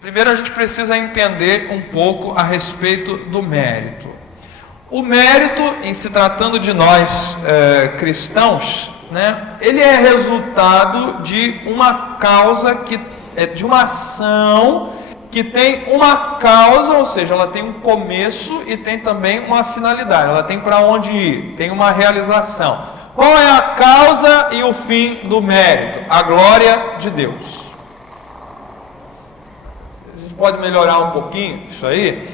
Primeiro a gente precisa entender um pouco a respeito do mérito. O mérito, em se tratando de nós cristãos, né, ele é resultado de uma causa, de uma ação que tem uma causa, ou seja, ela tem um começo e tem também uma finalidade, ela tem para onde ir, tem uma realização. Qual é a causa e o fim do mérito? A glória de Deus. A gente pode melhorar um pouquinho isso aí?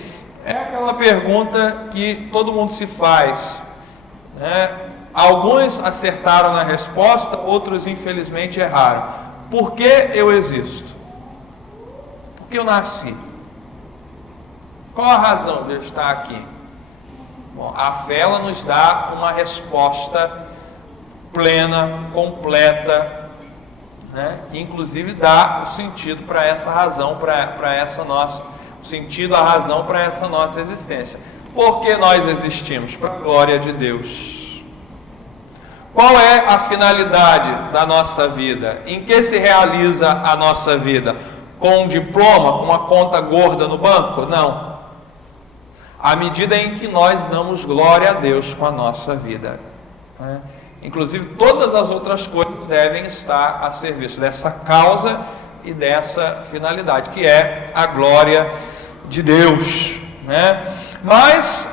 É aquela pergunta que todo mundo se faz, né? Alguns acertaram na resposta, outros infelizmente erraram. Por que eu existo? Por que eu nasci? Qual a razão de eu estar aqui? Bom, a fé ela nos dá uma resposta plena, completa, né? Que inclusive dá o sentido para essa razão, para essa nossa, o sentido, a razão para essa nossa existência. Por que nós existimos? Para a glória de Deus. Qual é a finalidade da nossa vida? Em que se realiza a nossa vida? Com um diploma, com uma conta gorda no banco? Não. À medida em que nós damos glória a Deus com a nossa vida, né? Inclusive todas as outras coisas devem estar a serviço dessa causa e dessa finalidade, que é a glória de Deus, né? Mas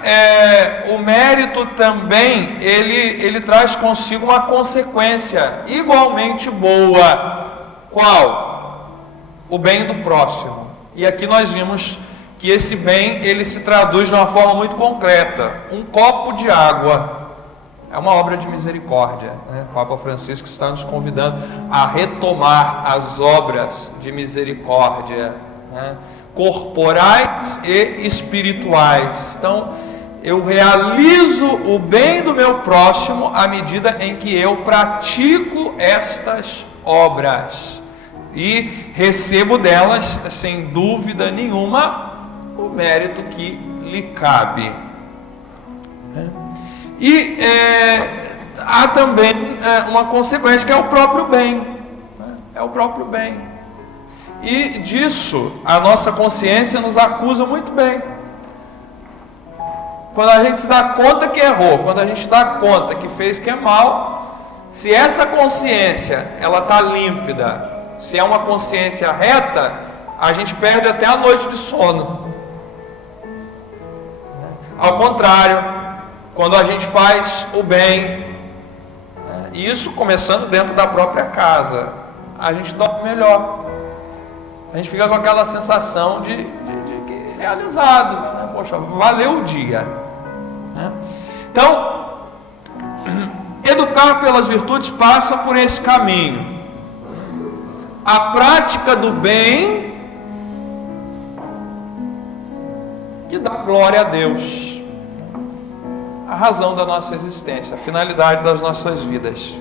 o mérito também, ele traz consigo uma consequência igualmente boa. Qual? O bem do próximo. E aqui nós vimos que esse bem, ele se traduz de uma forma muito concreta. Um copo de água é uma obra de misericórdia, né? O Papa Francisco está nos convidando a retomar as obras de misericórdia, né? Corporais e espirituais. Então, eu realizo o bem do meu próximo à medida em que eu pratico estas obras e recebo delas, sem dúvida nenhuma, o mérito que lhe cabe. E há também uma consequência, que é o próprio bem, né? É o próprio bem. E disso a nossa consciência nos acusa muito bem. Quando a gente se dá conta que errou, quando a gente dá conta que fez que é mal, se essa consciência ela está límpida, se é uma consciência reta, a gente perde até a noite de sono. Ao contrário, quando a gente faz o bem, isso começando dentro da própria casa, a gente dorme melhor. A gente fica com aquela sensação de realizado, né? Poxa, valeu o dia, né? Então, educar pelas virtudes passa por esse caminho. A prática do bem que dá glória a Deus, a razão da nossa existência, a finalidade das nossas vidas.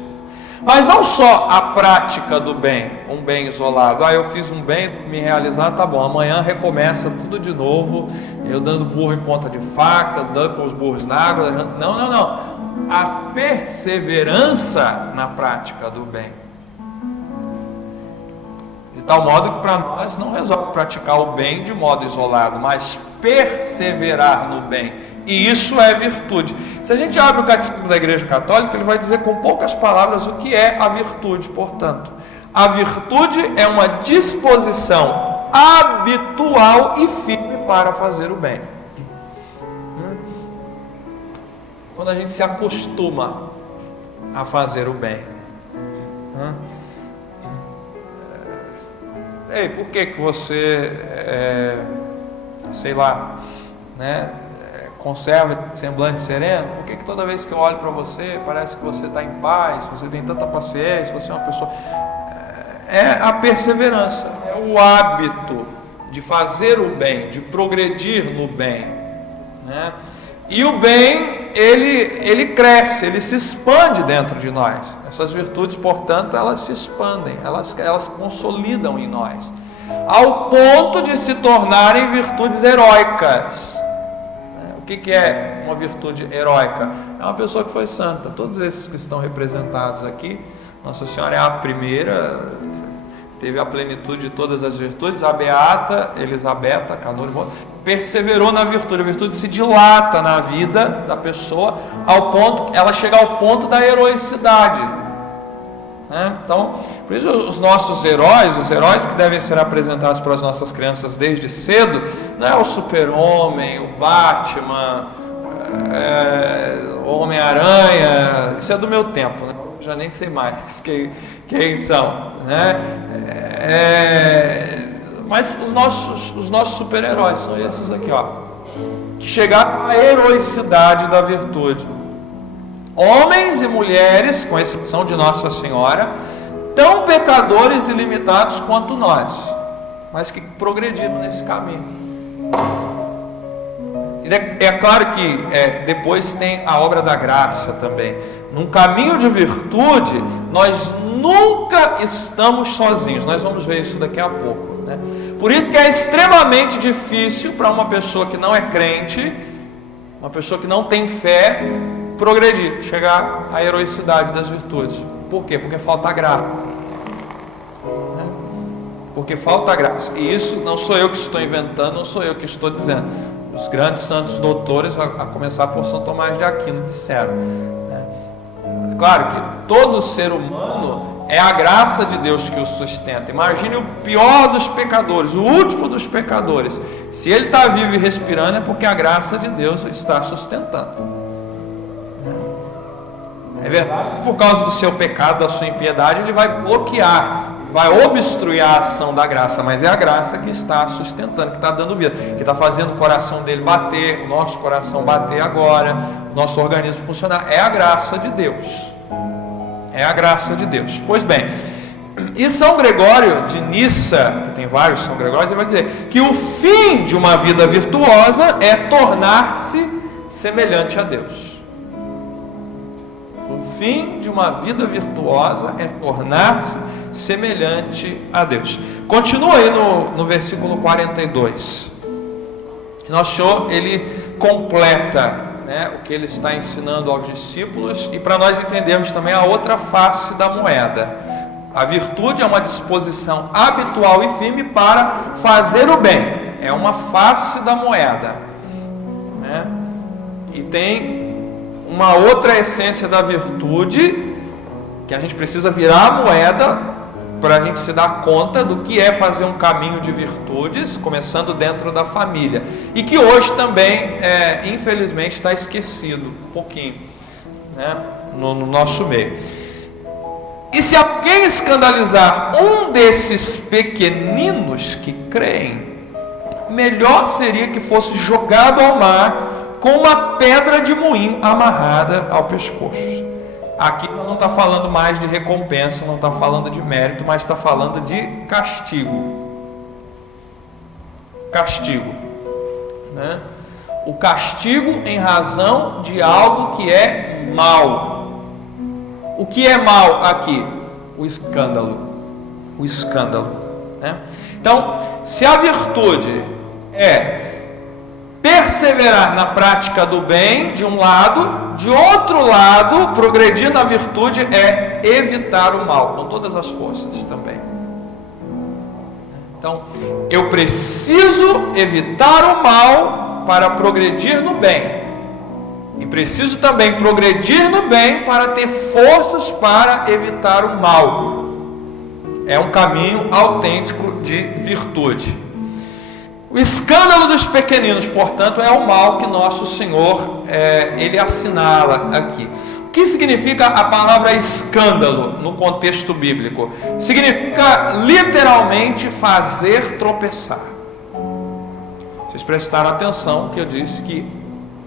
Mas não só a prática do bem, um bem isolado. Eu fiz um bem, me realizar, tá bom, amanhã recomeça tudo de novo, eu dando burro em ponta de faca, dando com os burros na água. Não. A perseverança na prática do bem. De tal modo que para nós não resolve praticar o bem de modo isolado, mas perseverar no bem. E isso é virtude. Se a gente abre o Catecismo da Igreja Católica, ele vai dizer com poucas palavras o que é a virtude. Portanto, a virtude é uma disposição habitual e firme para fazer o bem. Quando a gente se acostuma a fazer o bem. Ei, por que você, sei lá, né, conserva semblante sereno? Por que toda vez que eu olho para você, parece que você está em paz, você tem tanta paciência, você é uma pessoa... É a perseverança, é o hábito de fazer o bem, de progredir no bem, né? E o bem, ele cresce, ele se expande dentro de nós. Essas virtudes, portanto, elas se expandem, elas consolidam em nós, ao ponto de se tornarem virtudes heróicas. O que é uma virtude heróica? É uma pessoa que foi santa. Todos esses que estão representados aqui, Nossa Senhora é a primeira, teve a plenitude de todas as virtudes, a beata Elisabeta Canônico perseverou na virtude. A virtude se dilata na vida da pessoa, ao ponto, ela chega ao ponto da heroicidade. Então, por isso os nossos heróis, os heróis que devem ser apresentados para as nossas crianças desde cedo, não é o Super-Homem, o Batman, o Homem-Aranha, isso é do meu tempo, né? Eu já nem sei mais quem são, né? Mas os nossos super-heróis são esses aqui, ó, que chegaram à heroicidade da virtude. Homens e mulheres, com exceção de Nossa Senhora, tão pecadores e limitados quanto nós, mas que progrediram nesse caminho. É claro que depois tem a obra da graça também. Num caminho de virtude, nós nunca estamos sozinhos. Nós vamos ver isso daqui a pouco, né? Por isso que é extremamente difícil para uma pessoa que não é crente, uma pessoa que não tem fé, progredir, chegar à heroicidade das virtudes. Por quê? Porque falta graça. Porque falta graça. E isso não sou eu que estou inventando, não sou eu que estou dizendo. Os grandes santos doutores, a começar por São Tomás de Aquino, disseram. Claro que todo ser humano é a graça de Deus que o sustenta. Imagine o pior dos pecadores, o último dos pecadores. Se ele está vivo e respirando, é porque a graça de Deus está sustentando. É verdade que por causa do seu pecado, da sua impiedade, ele vai bloquear, vai obstruir a ação da graça, mas é a graça que está sustentando, que está dando vida, que está fazendo o coração dele bater, o nosso coração bater agora, o nosso organismo funcionar. É a graça de Deus. É a graça de Deus. Pois bem, e São Gregório de Nissa, que tem vários São Gregórios, ele vai dizer que o fim de uma vida virtuosa é tornar-se semelhante a Deus. O fim de uma vida virtuosa é tornar-se semelhante a Deus. Continua aí no versículo 42. Nosso Senhor, ele completa, o que ele está ensinando aos discípulos, e para nós entendermos também a outra face da moeda. A virtude é uma disposição habitual e firme para fazer o bem, é uma face da moeda, e tem uma outra essência da virtude, que a gente precisa virar a moeda para a gente se dar conta do que é fazer um caminho de virtudes, começando dentro da família, e que hoje também, infelizmente, está esquecido um pouquinho, no nosso meio. E se alguém escandalizar um desses pequeninos que creem, melhor seria que fosse jogado ao mar com uma pedra de moinho amarrada ao pescoço. Aqui não está falando mais de recompensa, não está falando de mérito, mas está falando de castigo. Castigo, O castigo em razão de algo que é mal. O que é mal aqui? O escândalo. O escândalo, Então, se a virtude é perseverar na prática do bem, de um lado, de outro lado, progredir na virtude é evitar o mal, com todas as forças também. Então, eu preciso evitar o mal para progredir no bem, e preciso também progredir no bem para ter forças para evitar o mal. É um caminho autêntico de virtude. O escândalo dos pequeninos, portanto, é o mal que nosso Senhor, ele assinala aqui. O que significa a palavra escândalo no contexto bíblico? Significa literalmente fazer tropeçar. Vocês prestaram atenção que eu disse que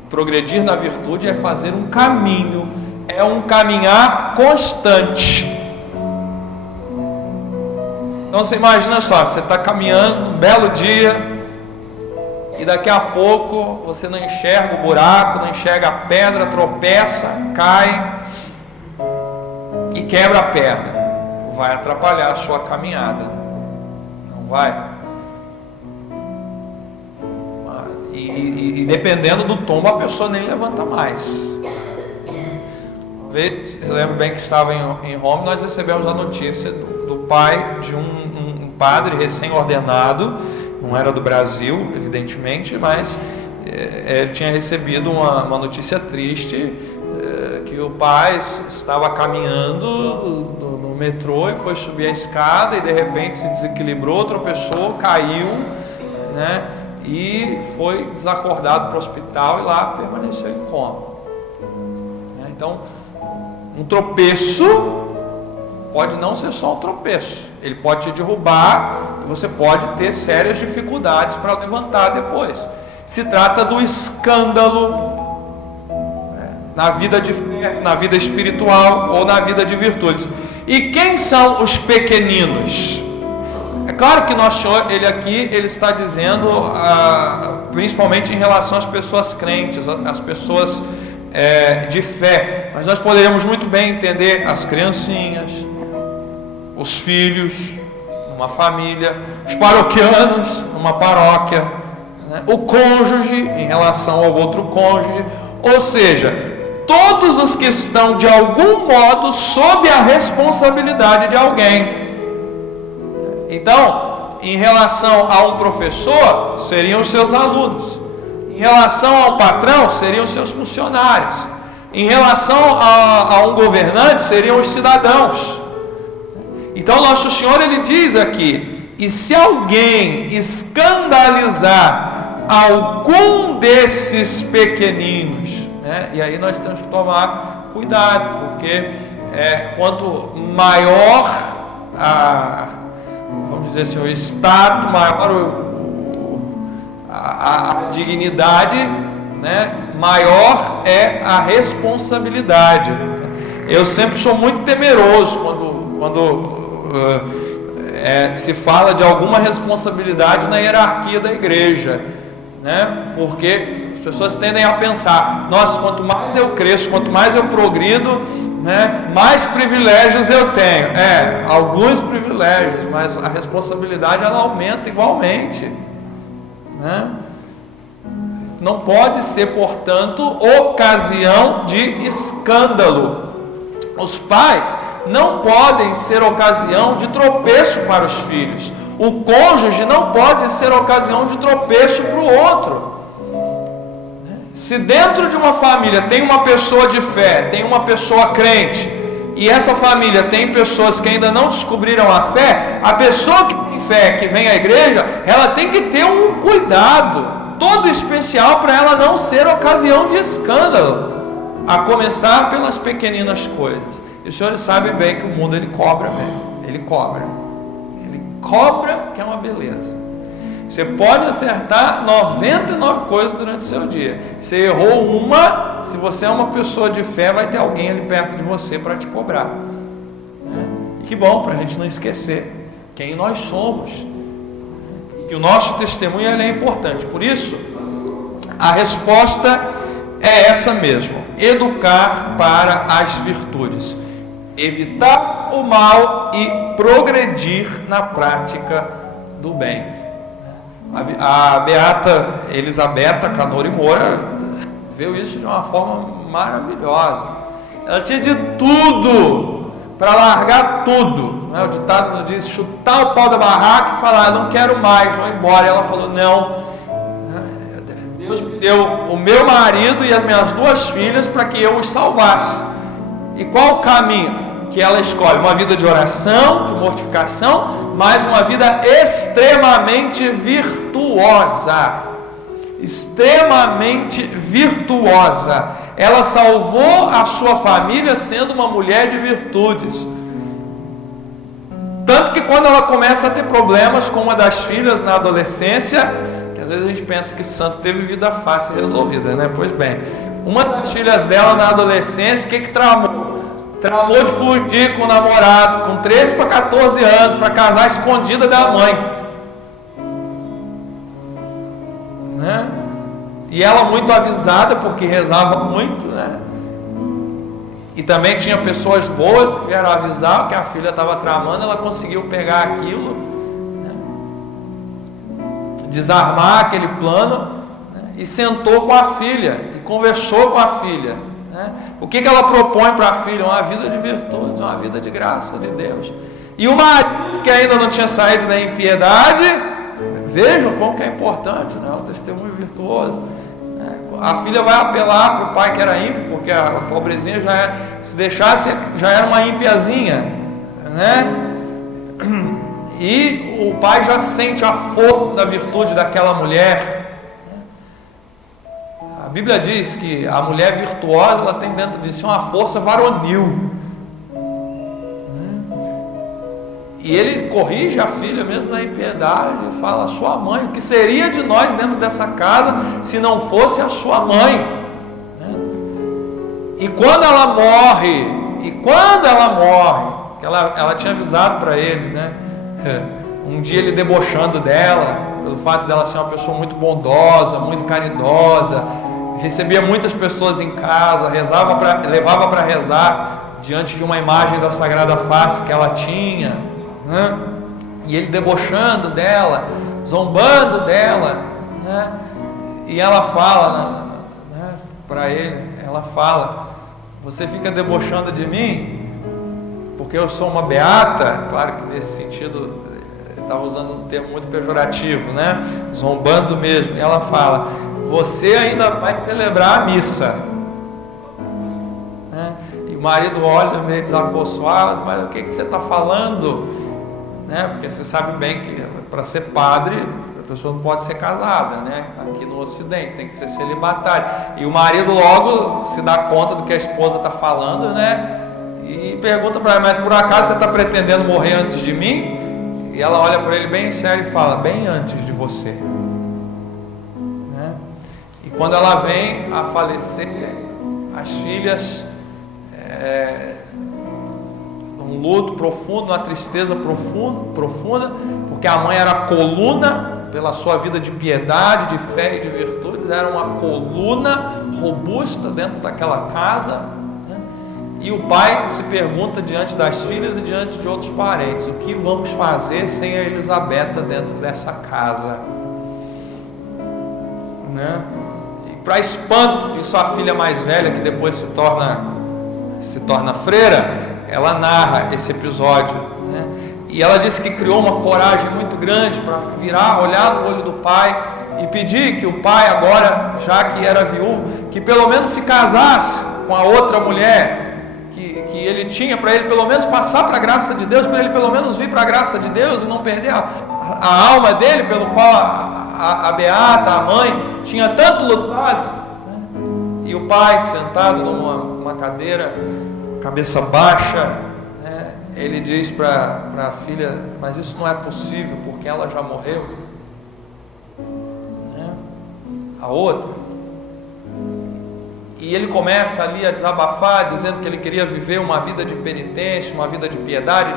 progredir na virtude é fazer um caminho, é um caminhar constante. Então você imagina só, você está caminhando um belo dia, e daqui a pouco você não enxerga o buraco, não enxerga a pedra, tropeça, cai e quebra a perna. Vai atrapalhar a sua caminhada, não vai? E dependendo do tombo, a pessoa nem levanta mais. Eu lembro bem que estava em Roma, nós recebemos a notícia do pai de um padre recém-ordenado, não era do Brasil, evidentemente, mas ele tinha recebido uma notícia triste, que o pai estava caminhando no metrô e foi subir a escada e de repente se desequilibrou, tropeçou, caiu, né, e foi desacordado para o hospital e lá permaneceu em coma. Então, um tropeço pode não ser só um tropeço, ele pode te derrubar e você pode ter sérias dificuldades para levantar depois. Se trata do escândalo na vida de fé, na vida espiritual ou na vida de virtudes. E quem são os pequeninos? É claro que nosso Senhor, ele está dizendo, principalmente em relação às pessoas crentes, às pessoas de fé, mas nós poderíamos muito bem entender as criancinhas, os filhos, uma família, os paroquianos, uma paróquia, né? O cônjuge em relação ao outro cônjuge, ou seja, todos os que estão de algum modo sob a responsabilidade de alguém. Então, em relação a um professor, seriam os seus alunos. Em relação ao patrão, seriam os seus funcionários. Em relação a um governante, seriam os cidadãos. Então, nosso Senhor, ele diz aqui: e se alguém escandalizar algum desses pequeninos, né? E aí nós temos que tomar cuidado, porque quanto maior vamos dizer assim, o status, maior a dignidade, né? Maior é a responsabilidade. Eu sempre sou muito temeroso quando se fala de alguma responsabilidade na hierarquia da igreja, né? Porque as pessoas tendem a pensar: nossa, quanto mais eu cresço, quanto mais eu progrido, né, mais privilégios eu tenho. Alguns privilégios, mas a responsabilidade ela aumenta igualmente, né? Não pode ser, portanto, ocasião de escândalo. Os pais não podem ser ocasião de tropeço para os filhos. O cônjuge não pode ser ocasião de tropeço para o outro. Se dentro de uma família tem uma pessoa de fé, tem uma pessoa crente, e essa família tem pessoas que ainda não descobriram a fé, a pessoa que tem fé, que vem à igreja, ela tem que ter um cuidado todo especial para ela não ser ocasião de escândalo, a começar pelas pequeninas coisas. E os senhores sabem bem que o mundo ele cobra mesmo, ele cobra que é uma beleza. Você pode acertar 99 coisas durante o seu dia. Você errou uma, se você é uma pessoa de fé, vai ter alguém ali perto de você para te cobrar. E que bom, para a gente não esquecer quem nós somos. Que o nosso testemunho é importante. Por isso, a resposta é essa mesmo: educar para as virtudes, evitar o mal e progredir na prática do bem. A beata Elisabetta Canori Moura viu isso de uma forma maravilhosa. Ela tinha de tudo para largar tudo, né? O ditado nos diz: chutar o pau da barraca e falar: não quero mais, vou embora. E ela falou: não, Deus me deu o meu marido e as minhas 2 filhas para que eu os salvasse. E qual o caminho que ela escolhe? Uma vida de oração, de mortificação, mas uma vida extremamente virtuosa. Extremamente virtuosa. Ela salvou a sua família sendo uma mulher de virtudes. Tanto que quando ela começa a ter problemas com uma das filhas na adolescência, que às vezes a gente pensa que santo teve vida fácil resolvida, né? Pois bem, uma das filhas dela na adolescência, o que tramou? Tramou de fugir com o namorado, com 13 para 14 anos, para casar escondida da mãe, né? E ela muito avisada, porque rezava muito, né? E também tinha pessoas boas que vieram avisar que a filha estava tramando. Ela conseguiu pegar aquilo, né? Desarmar aquele plano, né? E sentou com a filha e conversou com a filha, né? O que ela propõe para a filha? Uma vida de virtudes, uma vida de graça de Deus. E o marido que ainda não tinha saído da impiedade, vejam como que é importante, né? O testemunho virtuoso. A filha vai apelar para o pai que era ímpio, porque a pobrezinha já era, se deixasse, já era uma ímpiazinha, né? E o pai já sente a força da virtude daquela mulher. A Bíblia diz que a mulher virtuosa, ela tem dentro de si uma força varonil. E ele corrige a filha mesmo na impiedade, e fala: sua mãe, o que seria de nós dentro dessa casa se não fosse a sua mãe? E quando ela morre, que ela tinha avisado para ele, né? Um dia ele debochando dela, pelo fato dela ser uma pessoa muito bondosa, muito caridosa, recebia muitas pessoas em casa, levava para rezar diante de uma imagem da Sagrada Face que ela tinha, né? E ele debochando dela, zombando dela, né? E ela fala, né, para ele, ela fala: você fica debochando de mim porque eu sou uma beata. Claro que nesse sentido estava usando um termo muito pejorativo, né? Zombando mesmo. E ela fala: você ainda vai celebrar a missa, né? E o marido olha meio desacorçoado: mas o que você está falando, né? Porque você sabe bem que para ser padre a pessoa não pode ser casada, né? Aqui no Ocidente tem que ser celibatário. E o marido logo se dá conta do que a esposa está falando, né? E pergunta para ela: mas por acaso você está pretendendo morrer antes de mim? E ela olha para ele bem sério e fala: bem antes de você, né? E quando ela vem a falecer, as filhas, um luto profundo, uma tristeza profunda, porque a mãe era a coluna, pela sua vida de piedade, de fé e de virtudes, era uma coluna robusta dentro daquela casa. E o pai se pergunta diante das filhas e diante de outros parentes: o que vamos fazer sem a Elisabetta dentro dessa casa, né? E para espanto, isso a filha mais velha, que depois se torna freira, ela narra esse episódio, né? E ela disse que criou uma coragem muito grande para virar, olhar no olho do pai e pedir que o pai, agora, já que era viúvo, que pelo menos se casasse com a outra mulher que ele tinha, para ele pelo menos passar para a graça de Deus, para ele pelo menos vir para a graça de Deus e não perder a alma dele, pelo qual a beata, a mãe, tinha tanto lutado, né? E o pai, sentado numa cadeira, cabeça baixa, né? Ele diz para a filha: mas isso não é possível, porque ela já morreu, né? A outra. E ele começa ali a desabafar, dizendo que ele queria viver uma vida de penitência, uma vida de piedade,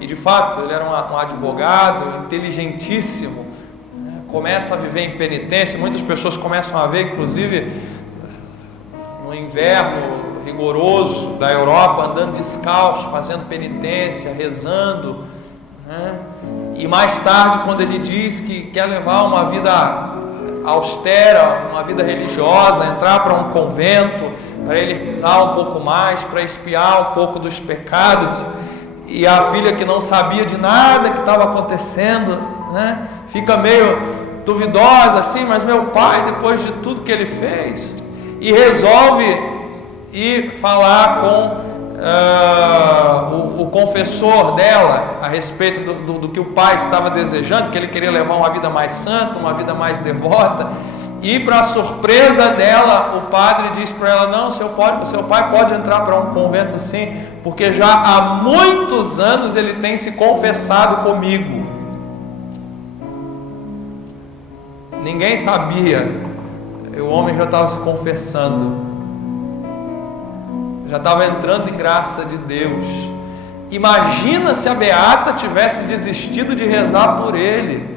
e de fato ele era um advogado inteligentíssimo, né? Começa a viver em penitência. Muitas pessoas começam a ver, inclusive no inverno rigoroso da Europa, andando descalço, fazendo penitência, rezando, né? E mais tarde, quando ele diz que quer levar uma vida austera, uma vida religiosa, entrar para um convento, para ele rezar um pouco mais, para expiar um pouco dos pecados, e a filha, que não sabia de nada que estava acontecendo, né, fica meio duvidosa assim: mas meu pai, depois de tudo que ele fez, e resolve ir falar com o confessor dela a respeito do que o pai estava desejando, que ele queria levar uma vida mais santa, uma vida mais devota. E para a surpresa dela, o padre diz para ela: não, seu pai pode entrar para um convento sim, porque já há muitos anos ele tem se confessado comigo. Ninguém sabia, o homem já estava se confessando, já estava entrando em graça de Deus. Imagina se a beata tivesse desistido de rezar por ele.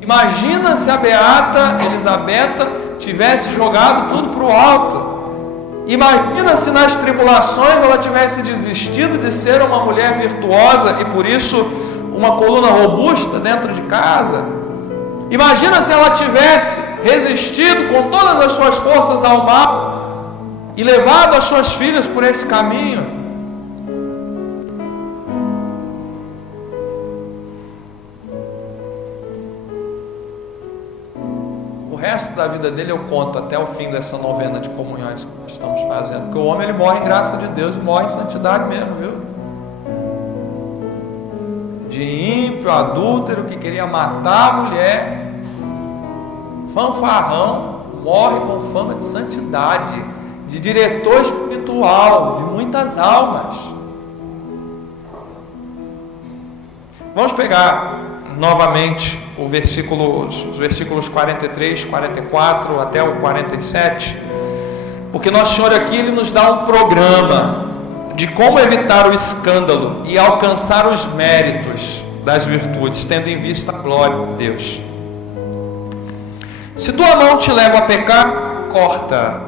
Imagina se a beata Elisabetta tivesse jogado tudo para o alto. Imagina se nas tribulações ela tivesse desistido de ser uma mulher virtuosa e por isso uma coluna robusta dentro de casa. Imagina se ela tivesse resistido com todas as suas forças ao mal e levado as suas filhas por esse caminho. resto da vida dele eu conto até o fim dessa novena de comunhões que nós estamos fazendo. Porque o homem, ele morre em graça de Deus e morre em santidade mesmo, viu? De ímpio, adúltero, que queria matar a mulher, fanfarrão, morre com fama de santidade, de diretor espiritual, de muitas almas. Vamos pegar novamente os versículos 43, 44 até o 47, porque Nosso Senhor aqui, ele nos dá um programa de como evitar o escândalo e alcançar os méritos das virtudes, tendo em vista a glória de Deus. Se tua mão te leva a pecar, corta.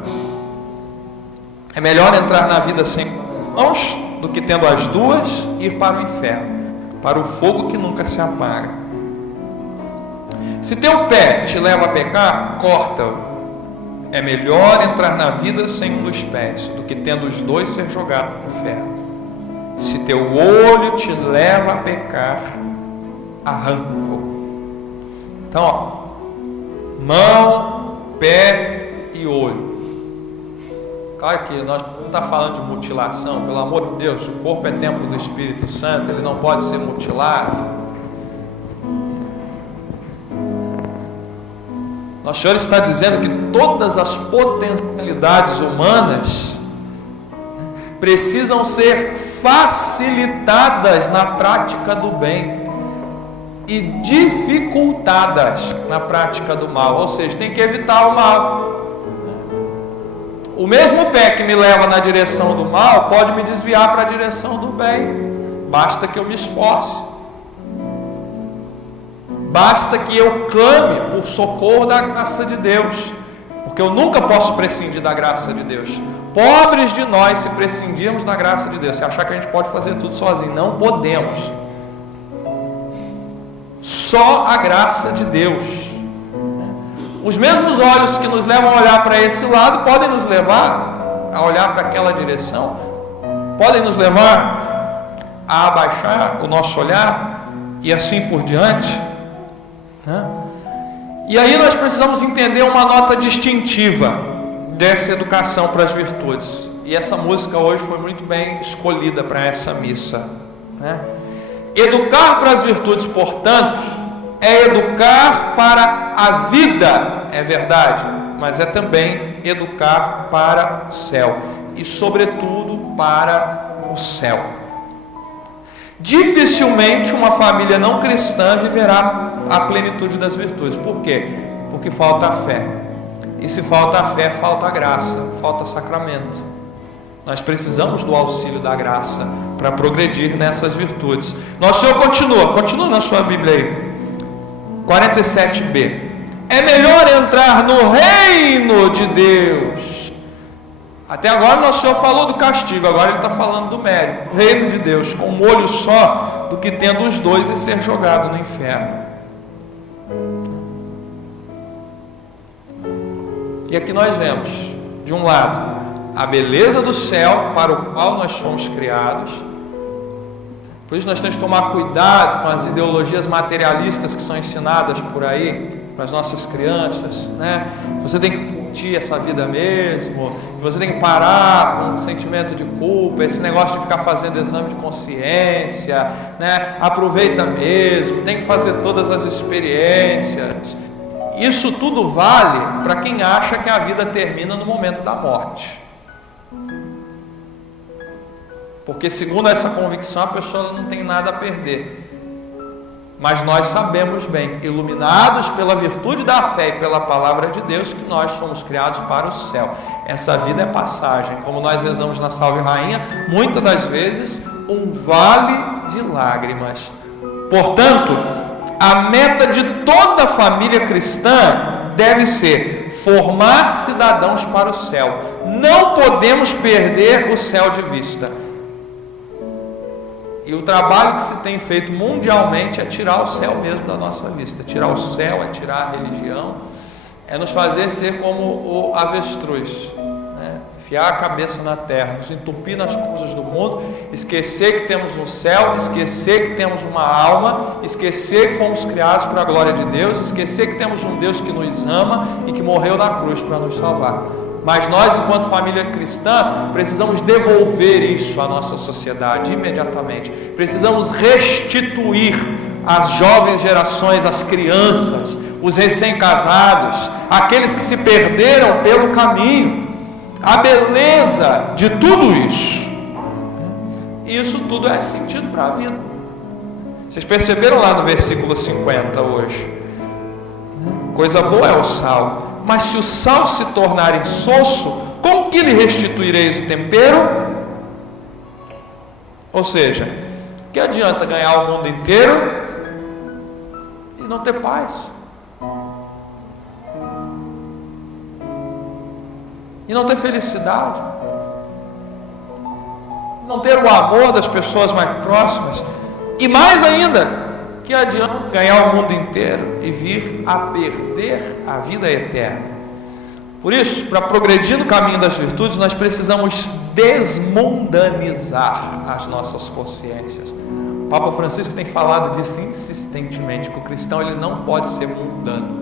É melhor entrar na vida sem mãos do que tendo as duas ir para o inferno, para o fogo que nunca se apaga. Se teu pé te leva a pecar, corta-o. É melhor entrar na vida sem um dos pés do que tendo os dois ser jogados no inferno. Se teu olho te leva a pecar, arranca-o. Então, ó, mão, pé e olho. Claro que nós não estamos falando de mutilação, pelo amor de Deus, o corpo é templo do Espírito Santo, ele não pode ser mutilado. Nosso Senhor está dizendo que todas as potencialidades humanas precisam ser facilitadas na prática do bem e dificultadas na prática do mal, ou seja, tem que evitar o mal. O mesmo pé que me leva na direção do mal pode me desviar para a direção do bem, basta que eu me esforce. Basta que eu clame por socorro da graça de Deus, porque eu nunca posso prescindir da graça de Deus. Pobres de nós se prescindirmos da graça de Deus, se achar que a gente pode fazer tudo sozinho, não podemos. Só a graça de Deus. Os mesmos olhos que nos levam a olhar para esse lado podem nos levar a olhar para aquela direção, podem nos levar a abaixar o nosso olhar e assim por diante. E aí nós precisamos entender uma nota distintiva dessa educação para as virtudes, e essa música hoje foi muito bem escolhida para essa missa, Educar para as virtudes, portanto, é educar para a vida, é verdade, mas é também educar para o céu, e sobretudo para o céu. Dificilmente uma família não cristã viverá a plenitude das virtudes. Por quê? Porque falta a fé. E se falta a fé, falta a graça, falta sacramento. Nós precisamos do auxílio da graça para progredir nessas virtudes. Nosso Senhor continua na sua Bíblia aí. 47b. É melhor entrar no reino de Deus. Até agora Nosso Senhor falou do castigo, agora Ele está falando do mérito. Reino de Deus, com um olho só, do que tendo os dois e ser jogado no inferno. E aqui nós vemos, de um lado, a beleza do céu para o qual nós fomos criados. Por isso nós temos que tomar cuidado com as ideologias materialistas que são ensinadas por aí para as nossas crianças, Você tem que curtir essa vida mesmo, você tem que parar com o sentimento de culpa, esse negócio de ficar fazendo exame de consciência, Aproveita mesmo, tem que fazer todas as experiências. Isso tudo vale para quem acha que a vida termina no momento da morte. Porque segundo essa convicção, a pessoa não tem nada a perder. Mas nós sabemos bem, iluminados pela virtude da fé e pela palavra de Deus, que nós fomos criados para o céu. Essa vida é passagem, como nós rezamos na Salve Rainha, muitas das vezes um vale de lágrimas. Portanto, a meta de toda família cristã deve ser formar cidadãos para o céu. Não podemos perder o céu de vista. E o trabalho que se tem feito mundialmente é tirar o céu mesmo da nossa vista. Tirar o céu é tirar a religião, é nos fazer ser como o avestruz, enfiar a cabeça na terra, nos entupir nas coisas do mundo, esquecer que temos um céu, esquecer que temos uma alma, esquecer que fomos criados para a glória de Deus, esquecer que temos um Deus que nos ama e que morreu na cruz para nos salvar. Mas nós, enquanto família cristã, precisamos devolver isso à nossa sociedade imediatamente. Precisamos restituir às jovens gerações, às crianças, os recém-casados, aqueles que se perderam pelo caminho, a beleza de tudo isso. Isso tudo é sentido para a vida. Vocês perceberam lá no versículo 50 hoje? Coisa boa é o sal, mas se o sal se tornar insosso, com que lhe restituireis o tempero? Ou seja, que adianta ganhar o mundo inteiro e não ter paz? E não ter felicidade? Não ter o amor das pessoas mais próximas? E mais ainda, que adianta ganhar o mundo inteiro e vir a perder a vida eterna? Por isso, para progredir no caminho das virtudes, nós precisamos desmundanizar as nossas consciências. O Papa Francisco tem falado disso insistentemente, que o cristão ele não pode ser mundano.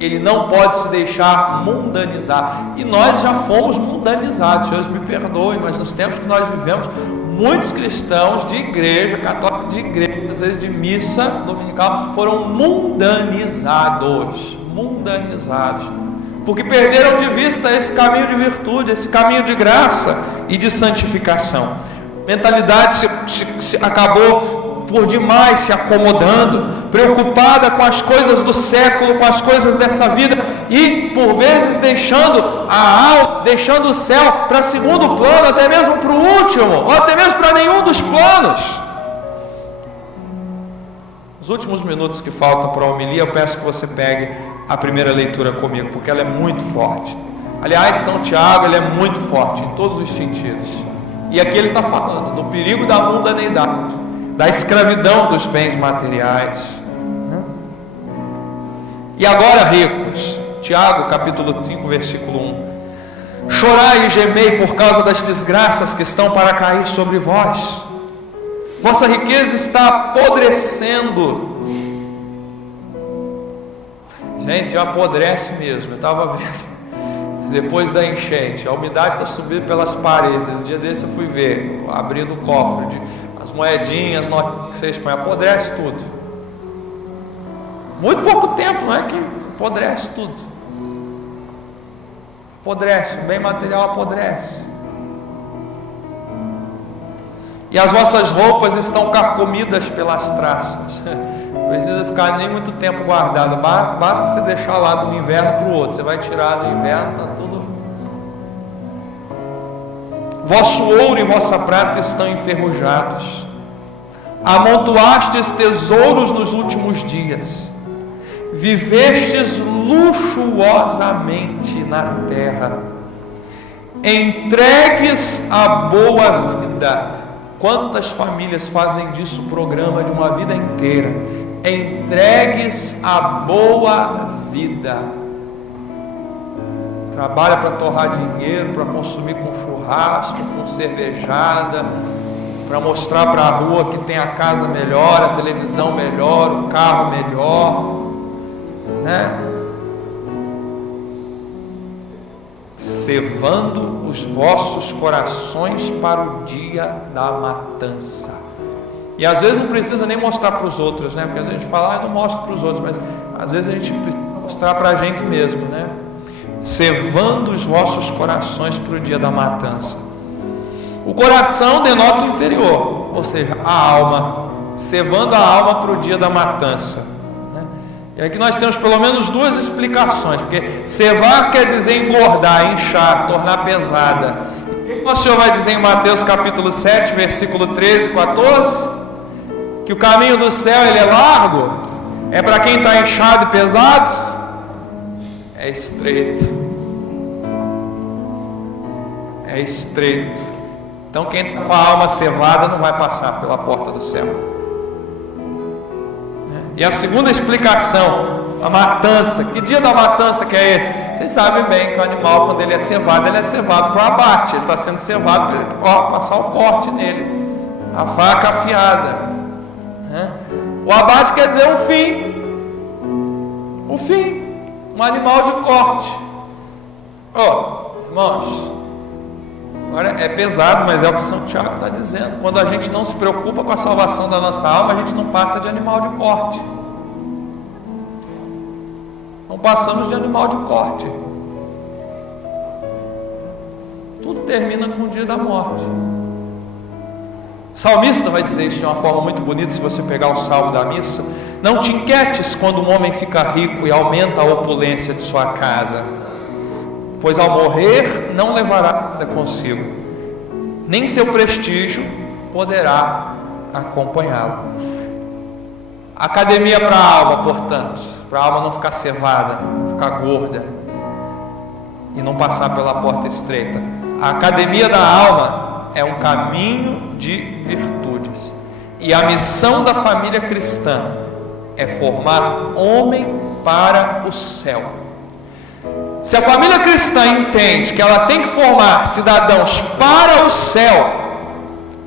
Ele não pode se deixar mundanizar. E nós já fomos mundanizados. Senhores, me perdoem, mas nos tempos que nós vivemos, muitos cristãos de igreja, católicos de igreja, às vezes de missa dominical, foram mundanizados. Porque perderam de vista esse caminho de virtude, esse caminho de graça e de santificação. Mentalidade se acabou por demais se acomodando, preocupada com as coisas do século, com as coisas dessa vida, e por vezes deixando a alma, deixando o céu para segundo plano, até mesmo para o último, ou até mesmo para nenhum dos planos. Os últimos minutos que faltam para a homilia, eu peço que você pegue a primeira leitura comigo, porque ela é muito forte. Aliás, São Tiago ele é muito forte em todos os sentidos. E aqui ele está falando do perigo da mundaneidade, da escravidão dos bens materiais. E agora, ricos, Tiago capítulo 5, versículo 1: chorai e gemei por causa das desgraças que estão para cair sobre vós. Vossa riqueza está apodrecendo. Gente, apodrece mesmo. Eu estava vendo depois da enchente, a umidade está subindo pelas paredes. No dia desse eu fui ver, abrindo o cofre, as moedinhas, notas que vocês põem, apodrece tudo. Muito pouco tempo, não é que apodrece tudo. Apodrece, o bem material apodrece. E as vossas roupas estão carcomidas pelas traças. Não precisa ficar nem muito tempo guardado, basta você deixar lá do inverno para o outro. Você vai tirar do inverno, está tudo. Vosso ouro e vossa prata estão enferrujados. Amontoastes tesouros nos últimos dias. Vivestes luxuosamente na terra, entregues à boa vida. Quantas famílias fazem disso o programa de uma vida inteira? Entregues à boa vida. Trabalha para torrar dinheiro, para consumir com churrasco, com cervejada, para mostrar para a rua que tem a casa melhor, a televisão melhor, o carro melhor, né? Cevando os vossos corações para o dia da matança. E às vezes não precisa nem mostrar para os outros, né? Porque às vezes a gente fala, não mostro para os outros, mas às vezes a gente precisa mostrar para a gente mesmo, né? Cevando os vossos corações para o dia da matança. O coração denota o interior, ou seja, a alma. Cevando a alma para o dia da matança. E aqui nós temos pelo menos duas explicações, porque cevar quer dizer engordar, inchar, tornar pesada. O que o Senhor vai dizer em Mateus capítulo 7, versículo 13 e 14? Que o caminho do céu ele é largo, é para quem está inchado e pesado? É estreito. É estreito. Então quem está com a alma cevada não vai passar pela porta do céu. E a segunda explicação, a matança. Que dia da matança que é esse? Vocês sabem bem que o animal, quando ele é cevado para o abate. Ele está sendo cevado para passar o corte nele, a faca afiada, né? O abate quer dizer o fim, um animal de corte. Irmãos, agora é pesado, mas é o que São Tiago está dizendo. Quando a gente não se preocupa com a salvação da nossa alma, a gente não passa de animal de corte. Não passamos de animal de corte. Tudo termina com o dia da morte. O salmista vai dizer isso de uma forma muito bonita, se você pegar o salmo da missa: não te inquietes quando um homem fica rico e aumenta a opulência de sua casa, pois ao morrer não levará nada consigo, nem seu prestígio poderá acompanhá-lo. Academia para a alma, portanto, para a alma não ficar cevada, não ficar gorda e não passar pela porta estreita. A academia da alma é um caminho de virtudes, e a missão da família cristã é formar homem para o céu. Se a família cristã entende que ela tem que formar cidadãos para o céu,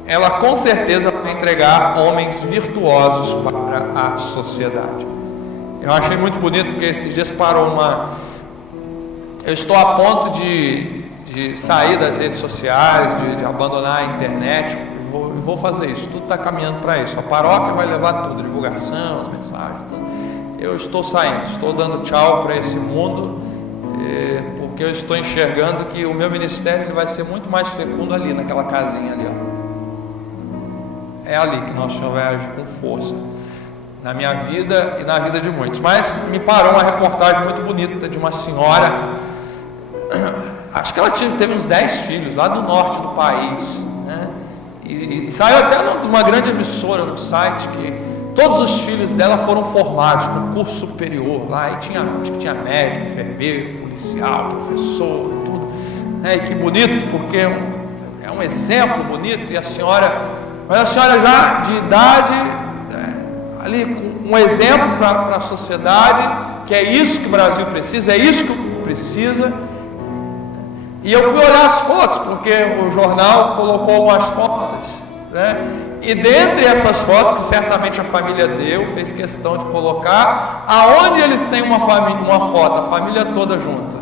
ela com certeza vai entregar homens virtuosos para a sociedade. Eu achei muito bonito, porque esses dias parou eu estou a ponto de sair das redes sociais, de abandonar a internet. Eu vou fazer isso, tudo está caminhando para isso. A paróquia vai levar tudo, divulgação, as mensagens, tudo. Eu estou saindo, estou dando tchau para esse mundo, porque eu estou enxergando que o meu ministério ele vai ser muito mais fecundo ali, naquela casinha ali, É ali que Nosso Senhor vai agir com força, na minha vida e na vida de muitos. Mas me parou uma reportagem muito bonita de uma senhora, acho que ela teve uns 10 filhos, lá do norte do país, né? E saiu até numa grande emissora no site que todos os filhos dela foram formados com curso superior lá, e acho que tinha médico, enfermeiro, policial, professor, tudo, né? E que bonito, porque é um exemplo bonito. E a senhora já de idade, ali com um exemplo para a sociedade, que é isso que o Brasil precisa, é isso que o mundo precisa. E eu fui olhar as fotos, porque o jornal colocou algumas fotos, né? E dentre essas fotos, que certamente a família fez questão de colocar, aonde eles têm uma foto, a família toda juntas?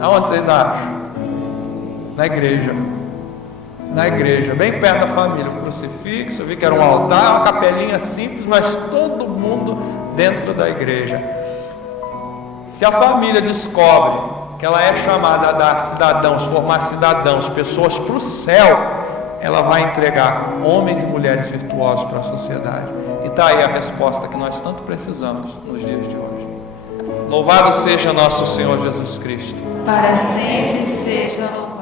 Aonde vocês acham? Na igreja, bem perto da família, um crucifixo, eu vi que era um altar, uma capelinha simples, mas todo mundo dentro da igreja. Se a família descobre que ela é chamada a dar formar cidadãos, pessoas para o céu, ela vai entregar homens e mulheres virtuosos para a sociedade. E está aí a resposta que nós tanto precisamos nos dias de hoje. Louvado seja nosso Senhor Jesus Cristo. Para sempre seja louvado.